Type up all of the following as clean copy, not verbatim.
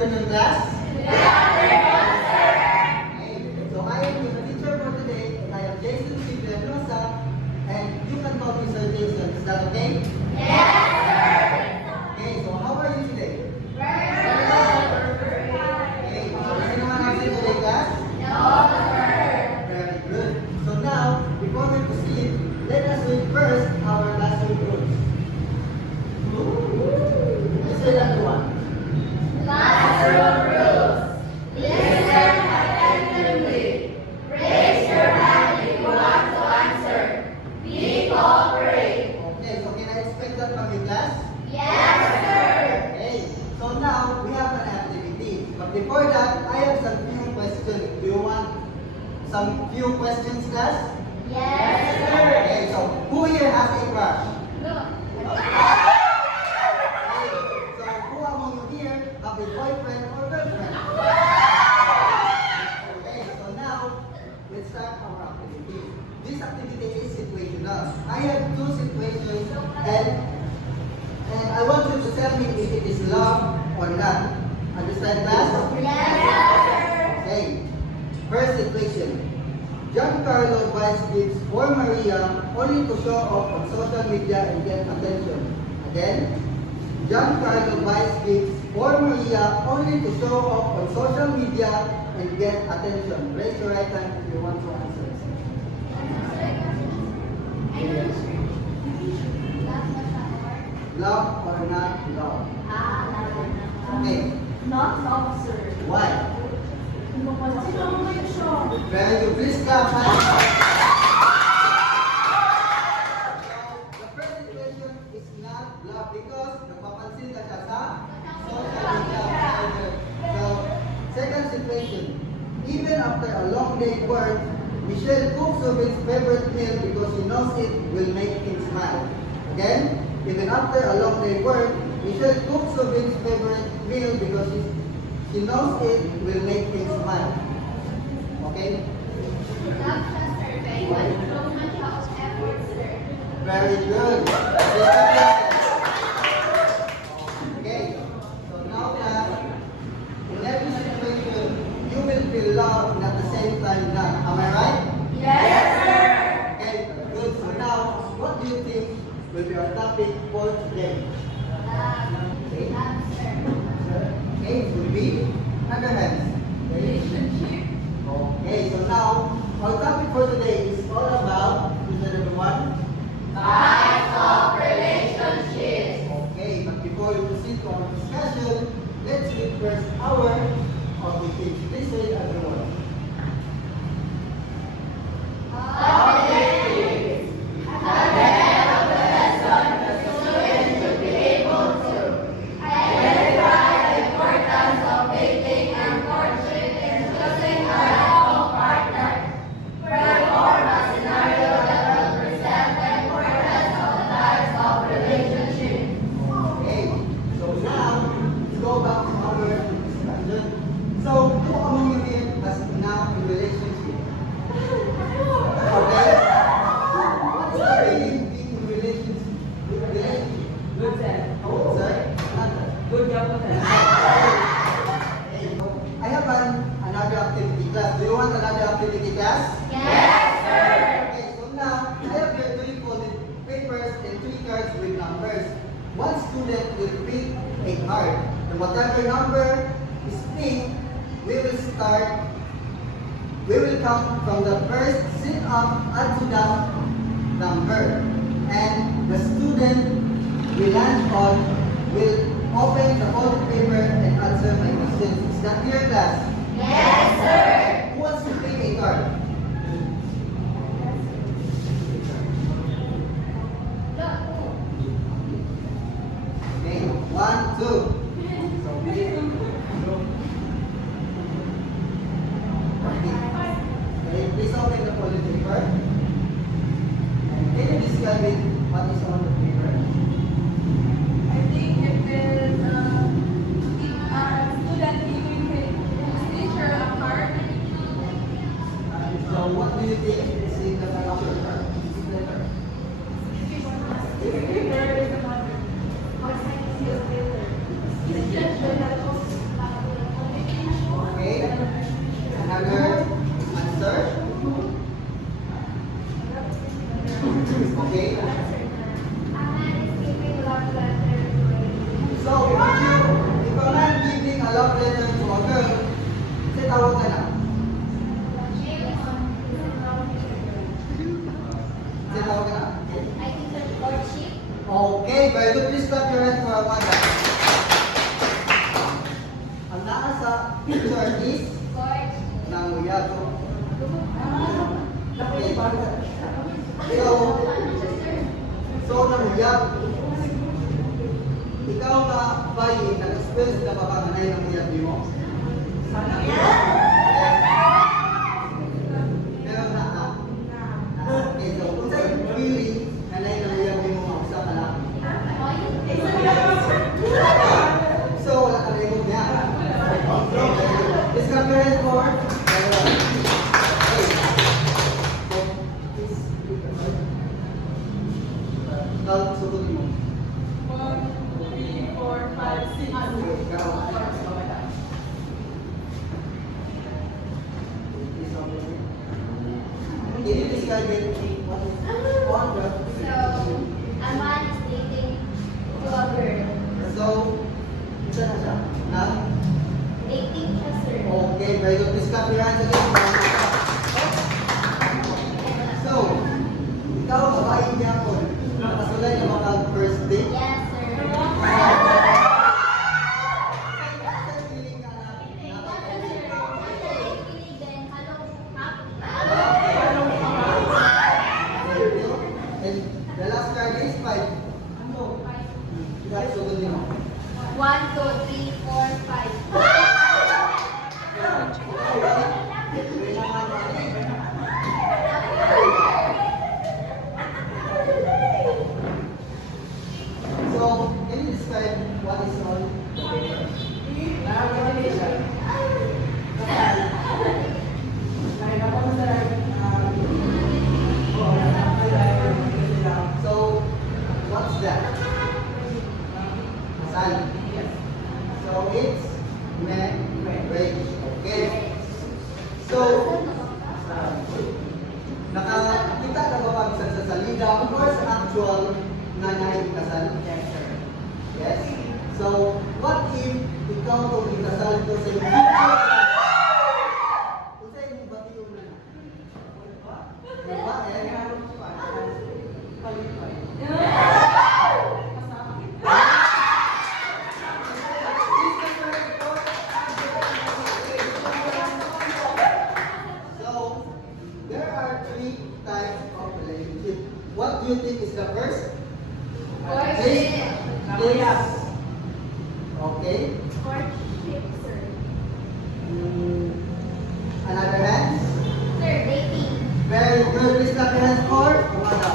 afternoon, class? Good afternoon, sir! Okay, so I am your teacher for today, and I am Jason C. Villanueva, and you can call me Sir Jason. Is that okay? Yes, sir! Okay, so how are you today? Very good! Okay, so is anyone absent today, class? No, sir! Very good. So now, before we proceed, let us read first our classroom rules. Let's read that one. Classroom rules. Listen attentively. Raise your hand if you want to answer. Be cooperate. Okay, so can I expect that from you, class? Yes, sir. Okay, so now we have an activity. But before that, I have some few questions. Do you want some few questions, class? Yes, sir. Okay, so who here has a crush? No. So who among you here have a boyfriend or girlfriend? Okay, so now let's start our activity. This activity is situational. I have two situations and I want you to tell me if it is love or not. Understand, class? Yes, sir. Okay. First situation. Giancarlo buys gifts for Maria only to show off on social media and get attention. Again, Giancarlo buys gifts for Maria only to show off on social media and get attention. Raise your right hand if you want to answer. Love or not love? Okay. Not love, sir. Why? Sino Very good. Please clap. The first situation is not love because napapansin ka siya sa social media. So, second situation, even after a long day work, Michelle cooks Ruben's favorite meal because she knows it will make him smile. Again, even after a long day work, Michelle cooks Ruben's favorite meal because she knows it will make him smile. Okay? Very good. Okay. So now that in every situation, you will feel love and at the same time not. Am I right? Yes, sir. Okay. Good. So now, what do you think will be our topic for today? Okay. Okay. It will be under hands. Relationship. Okay, so now our topic for today is all about, is that everyone? Types of relationships. Okay, but before we proceed to our discussion, let's read first our objectives. Please read everyone. Objectives. At the end of the lesson, the student should be able to identify the importance of dating and courtship in choosing a lifelong partner. Perform a scenario that will present the importance of the types of relationships. Okay, so now let's go back to our discussion. So who among you here has now a relationship? Okay? What is the meaning of being in relationship? Good, sir. Sir? Good job po, sir. I have another activity class. Do you want another activity class? Yes, sir. Okay, so now I have here three folded papers and three cards with numbers. One student will pick a card. And whatever number is picked, we will count from the first sit up unto that number. And the student will open the folded paper and answer my questions. Is that clear, class? Yes, sir. Who wants to pick a card? Okay, 1, 2. Okay, please open the folded paper. And can you describe it? What is on the paper? I think it is student giving his teacher a card. So what do you think is in the picture? Paper is the mother. please clap your hands for Amanda. Ang nasa picture is nanguyago. Okay. So nanguyag. Ikaw nga ba nag-experience ka ba kanay ng uyag mo? Pero na. Okay, so kung sa'yo feeling kanay ng uyag mo sa kalaki. So wala ka rin mo niya. Please clap your hands for sugot mo. 1, 2, 3, 4, 5, 6. Can you describe it? What is A man is dating to a girl. So, isa na siya. Na? Dating siya, sir. Okay, very good. Please clap your hands again. So, ikaw, babae niya ako. Nakasulay na mga first date. Yes, sir. Saan feeling ka na? And the last card is 5. Ano? That's so good, you know. 1, 2, 3, 4, 5. So, can you describe what is on the paper? So, what's that? Sun. So, it's marriage. Okay. So, nakakita na ba pag sa salida? Of course, actual na naikasal. Yes. So, what if ikaw kung ikasal ko sa iyo? Kung sa iyo, bati yung na. Diba? So, there are 3 types of relationship. What do you think is the first? Please. Okay. Courtship, sir. Another hand. Sir, dating. Very good. Please clap your hands for Amanda.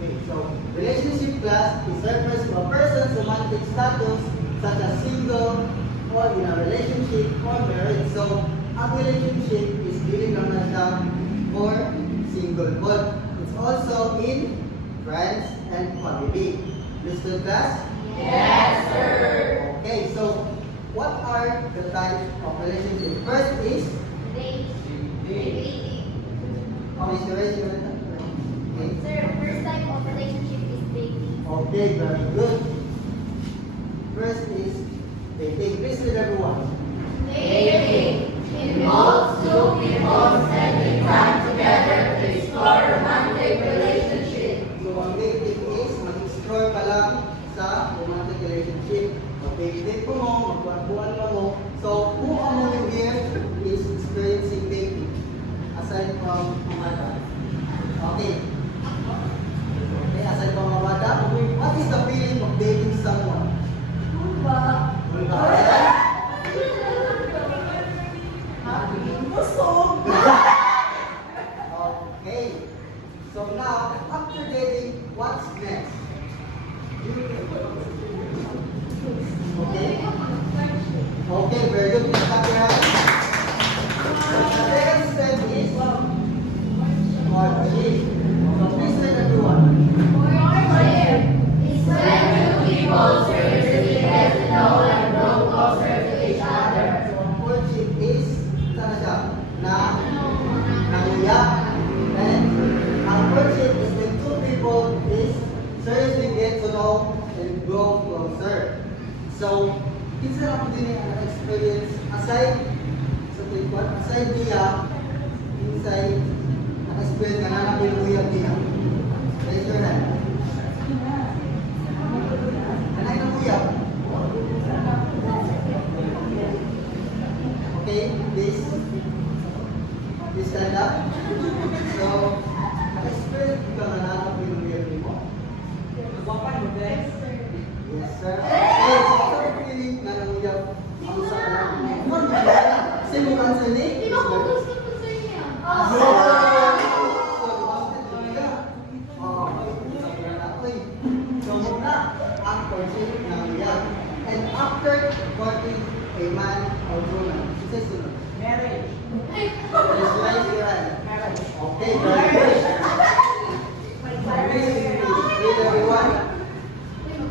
Okay, so relationship class is refers to a person's romantic status such as single or in a relationship or marriage. So, ang relationship is really naman siya for single, but it's also in friends and family. Listen class? Yes, sir. Okay, so what are the types of relationship? First is Dating. commiseration. Okay. Sir, first type of relationship is dating. Okay, very good. First is dating. Please read everyone. Dating involves two people spending time together to explore romantic relationship. So ang dating is mag-explore ka lang sa romantic relationship. Okay, date mo, magbuwan mo. So who among you here is experiencing dating? Aside from Amanda. Okay. Okay, aside from Amanda, what is the feeling of dating someone? Okay. So now, after dating, what's next? Okay. Okay, very good. Please clap your hands. The second step is courtship. So please let everyone. Courtship is when two people seriously get to know and grow closer to each other. So courtship is sana siya? Nanguya. And ang courtship is when two people is seriously get to know and grow closer. So, kinsa lang din ang experience aside sa tuwan, aside niya, inside naka-spell ka na napiluyag din. Raise your hand. Anay na uyab. Okay, please stand up. So, naka-spell ka na napiluyag din mo. Guwapan mo, guys. Yes, sir. Okay, so sa piling na nanguyab, ang sa kanan. Mo, kasi mo answer ni? Di ba kung gusto ko sa inyo? And after courting a man or woman, she says to them, Marriage. just raise your hand. Marriage. Okay, very good. Read everyone.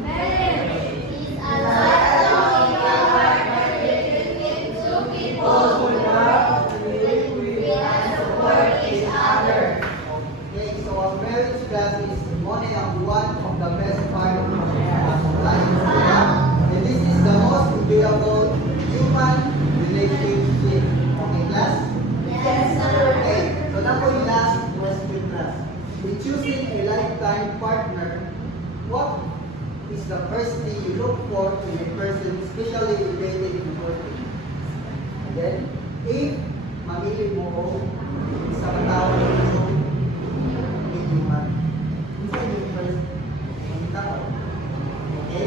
Marriage is a lifelong partnership between two people who love, live, and support each other. Okay, so our marriage class is only one of the best part of life. And this is the most valuable human relationship. Okay, class? Yes, sir. Okay, so now for the last question, class. In choosing a lifetime partner, what is the first thing you look for in a person, especially in dating and working? Again, if mamili mo sa katao na gusto iiwan, isa yung first mamita ko. Okay?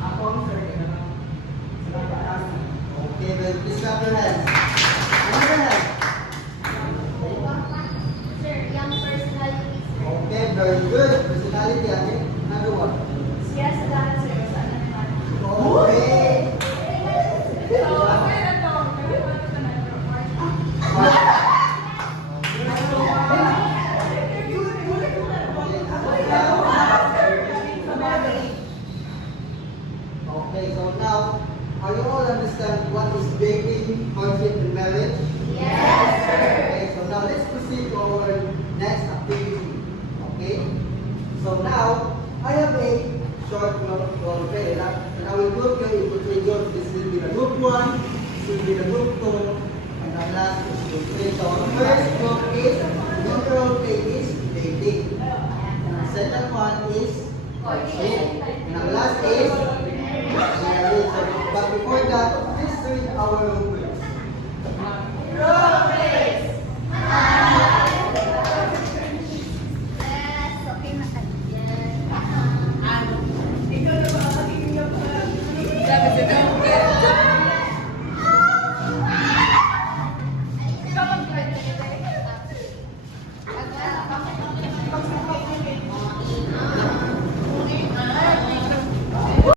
Ako ang sir. Okay, well, please clap your hands. Another hand. Sir, young personality, sir. Okay, very good. Personality, okay? Another one. Siya sa lahat, sir. Sa ano naman. Okay. So, okay na to. Kaya pa ito na Okay, so now, are you all understand what is dating, courtship, and marriage? Yes, sir. Okay, so now let's proceed to our next activity. Okay? So now, I have a short note for Vera, and I will group you into three groups. This will be the group 1, this will be the group 2, and the last is group 3. So our first group is neutral thing is dating. And the second one is courtship. And the last is marriage. So, but before that, please read our rules.